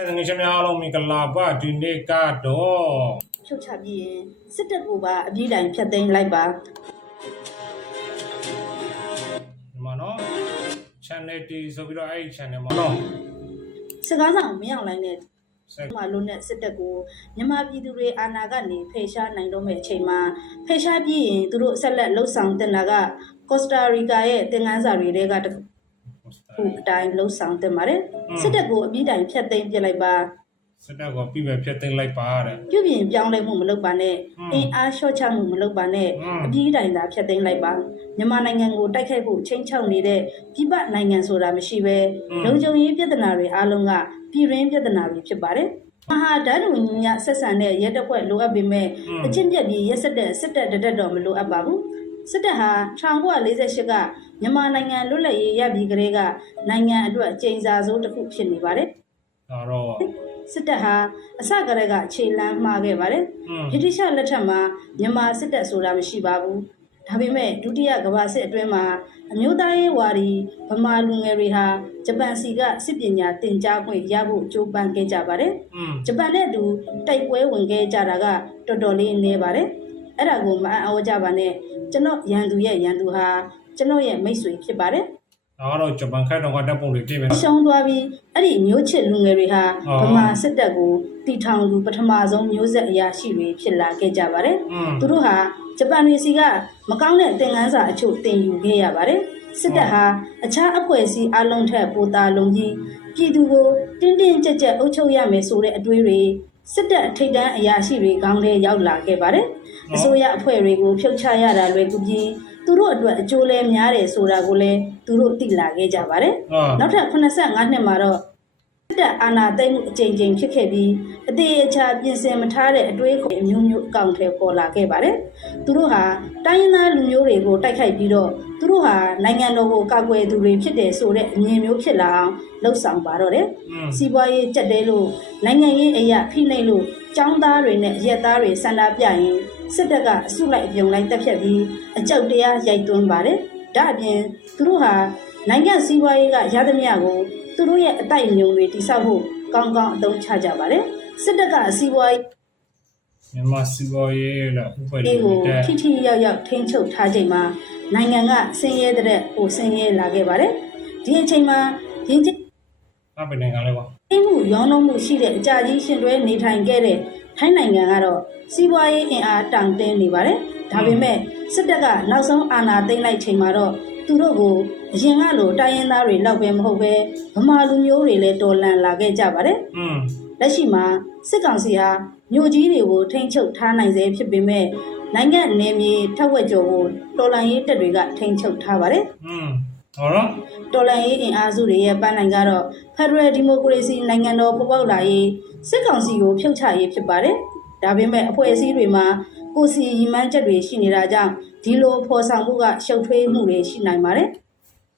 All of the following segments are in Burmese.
အဲငွေချင်းများအားလုံးမင်္ဂလာပါဒီနေ့ကတော့ဖြုတ်ချပြီးရင်စစ်တပ်ကိုပါအပြည့်တိုင်ဖျက်သိမ်းလိုက်ပါဒီမှာနော် channel T ဆိုပြီးတော့အဲ့ဒီ channel မှာနော်စစ်ကားဆောင်မင်းအောင်လိုင်းနဲ့ဆက်မလို့နဲ့စစ်တပ်ကိုမြန်မာပြည်သူတွေအာဏာကနေဖယ်ရှားနိုင်တော့မယ့်အချိန်မှာဖယ်ရှားပြီးရင်သူတို့ဆက်လက်လှုပ်ဆောင်တင်တာကကော့စတာရီကာရဲ့သင်ခန်းစာတွေတဲကတစ် ခုအတိုင်းလှုပ်ဆောင်တင်ပါတယ်စစ်တပ်ကိုအပြစ်တိုင်ဖျက်သိမ်းပစ်လိုက်ပါစစ်တပ်ကပြည်ပဲဖျက်သိမ်းလိုက်ပါတဲ့ပြုပြင်ပြောင်းလဲမှုမလုပ်ပါနဲ့အင်အားလျှော့ချမှုမလုပ်ပါနဲ့အပြည့်တိုင်သာဖျက်သိမ်းလိုက်ပါမြန်မာနိုင်ငံကိုတိုက်ခိုက်ဖို့ချိန်ချောက်နေတဲ့ပြည်ပနိုင်ငံဆိုတာမရှိပဲလုံခြုံရေးပြဿနာတွေအားလုံးကပြည်ရင်းပြဿနာတွေဖြစ်ပါတယ်မဟာဓာတ်ဝင်ကြီးများဆက်ဆံတဲ့ရဲတပ်ဖွဲ့လိုအပ်ပေမဲ့အချင်းပြက်ပြီးရက်ဆက်တဲ့စစ်တပ်တရက်တော့မလိုအပ်ပါဘူး စစ်တပ်ဟာ1948ကမြန်မာနိုင်ငံလွတ်လပ်ရေးရပြီးကတည်းကနိုင်ငံအတွက်အကျဉ်းစာဆုံးတစ်ခုဖြစ်နေပါတယ်။ဒါတော့စစ်တပ်ဟာအစကတည်းကခြေလမ်းမှားခဲ့ပါတယ်။ဗြိတိရှလက်ထက်မှာမြန်မာစစ်တပ်ဆိုတာမရှိပါဘူး။ဒါပေမဲ့ဒုတိယကမ္ဘာစစ်အတွင်းမှာအမျိုးသားရေးဝါဒီဗမာလူငယ်တွေဟာဂျပန်စီကစစ်ပညာသင်ကြားခွင့်ရဖို့ကြိုးပမ်းခဲ့ကြပါတယ်။ဂျပန်နဲ့အတူတိုက်ပွဲဝင်ခဲ့ကြတာကတော်တော်လေးနည်းပါတယ်။အဲ့ဒါကိုမအံ့ဩကြပါနဲ့ ကျွန်တော်ရန်သူရဲ့ရန်သူဟာကျွန်တော်ရဲ့မိတ်ဆွေဖြစ်ပါတယ်ဒါကတော့ဂျပန်ခိုက်တော့ကတပ်ပုံတွေပြင်မယ်နော်ရှုံးသွားပြီးအဲ့ဒီမျိုးချစ်လူငယ်တွေဟာအော်ဗမာစစ်တပ်ကိုတီထောင်သူပထမဆုံးမျိုးဆက်အရာရှိတွေဖြစ်လာခဲ့ကြပါတယ်อืมသူတို့ဟာဂျပန်ပြည်စီကမကောင်းတဲ့သင်ခန်းစာအချို့သင်ယူခဲ့ရပါတယ်စစ်တပ်ဟာအခြားအဖွဲ့အစည်းအလုံးထက်ပိုတာလုံးကြီးပြည်သူကိုတင်းတင်းကြပ်ကြပ်အုပ်ချုပ်ရမယ်ဆိုတဲ့အတွေးတွေ စစ်တပ်ထိပ်တန်းအရာရှိတွေခေါင်းထဲရောက်လာခဲ့ပါတယ်အစိုးရအဖွဲ့တွေကိုဖြုတ်ချရတာလွယ်ကူပြီးသူတို့အတွက်အကျိုးလဲများတယ်ဆိုတာကိုလည်းသူတို့သိလာခဲ့ကြပါတယ်အာနောက်ထပ်85နှစ်မှာတော့ စစ်တပ်အာဏာသိမ်းမှုအကြိမ်ကြိမ်ဖြစ်ခဲ့ပြီးအသေးအချာပြင်ဆင်မထားတဲ့အတွေးခေါ်အမျိုးမျိုးအကောင့်ထဲပေါ်လာခဲ့ပါတယ်။သူတို့ဟာတိုင်းရင်းသားလူမျိုးတွေကိုတိုက်ခိုက်ပြီးတော့သူတို့ဟာနိုင်ငံတော်ကိုကာကွယ်သူတွေဖြစ်တယ်ဆိုတဲ့အမြင်မျိုးဖြစ်လာအောင်လှုပ်ဆောင်ပါတော့တယ် อืม ။စီးပွားရေးကြက်တဲလို့နိုင်ငံရေးအရာဖိနှိပ်လို့ចောင်းသားတွေနဲ့ရက်သားတွေဆန္ဒပြရင်စစ်တပ်ကအစုလိုက်အပြုံလိုက်တပ်ဖြတ်ပြီးအကြောက်တရားရိုက်သွင်းပါတယ်။ဒါအပြင်သူတို့ဟာနိုင်ငံစီးပွားရေးကရသမျှကို သူတို့ရဲ့အတိုက်အမြုံတွေတိစောက်ဖို့ကောင်းကောင်းအသုံးချကြပါတယ်။စစ်တပ်ကစီးပွားရေးမြန်မာစီဘောရေးလားဥပဒေကိုတက်ထိထိရောက်ရောက်ထိန်းချုပ်ထားချိန်မှာနိုင်ငံကဆင်းရဲတဲ့ဟိုဆင်းရဲလာခဲ့ပါတယ်။ဒီအချိန်မှာရင်းချင်းအပင်နိုင်ငံလေးပါအိမ်မှုရောင်းနှုံးမှုရှိတဲ့အကြာကြီးရှင်တွဲနေထိုင်ခဲ့တဲ့ထိုင်းနိုင်ငံကတော့စီးပွားရေးအင်အားတောင့်တင်းနေပါတယ်။ဒါပေမဲ့စစ်တပ်ကနောက်ဆုံးအာဏာသိမ်းလိုက်ချိန်မှာတော့ သူတို့ကိုအရင်ကလိုတိုင်းရင်းသားတွေလောက်ပဲမဟုတ်ပဲဗမာလူမျိုးတွေလည်းတော်လန်လာခဲ့ကြပါတယ် อืม ။လက်ရှိမှာစစ်ကောင်စီဟာမြို့ကြီးတွေကိုထိန်းချုပ်ထားနိုင်စေဖြစ်ပေမဲ့နိုင်ငံနယ်မြေထက်ဝက်ကျော်ကိုတော်လန်ရေးတပ်တွေကထိန်းချုပ်ထားပါတယ်။ อืมဟောနော် တော်လှန်ရေးအင်အားစုတွေရဲ့ပန်းနိုင်ကတော့ Federal Democracy နိုင်ငံတော်ပေါ်ပေါက်လာရေးစစ်ကောင်စီကိုဖြုတ်ချရေးဖြစ်ပါတယ်။ဒါပေမဲ့အဖွဲ့အစည်းတွေမှာ ကိုယ်စီရီမန်းချက်တွေရှိနေတာကြောင့်ဒီလိုဖော်ဆောင်မှုကရှုပ်ထွေးမှုတွေရှိနိုင်ပါတယ်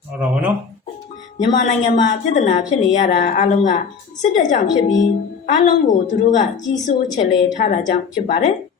ဟောတော့ဗောနော်။မြန်မာနိုင်ငံမှာပြည်ထနာဖြစ်နေရတာအလုံးကစစ်တပ်ကြောင့်ဖြစ်ပြီးအလုံးကိုသူတို့ကကြီးစိုးချက်လဲထားတာကြောင့်ဖြစ်ပါတယ်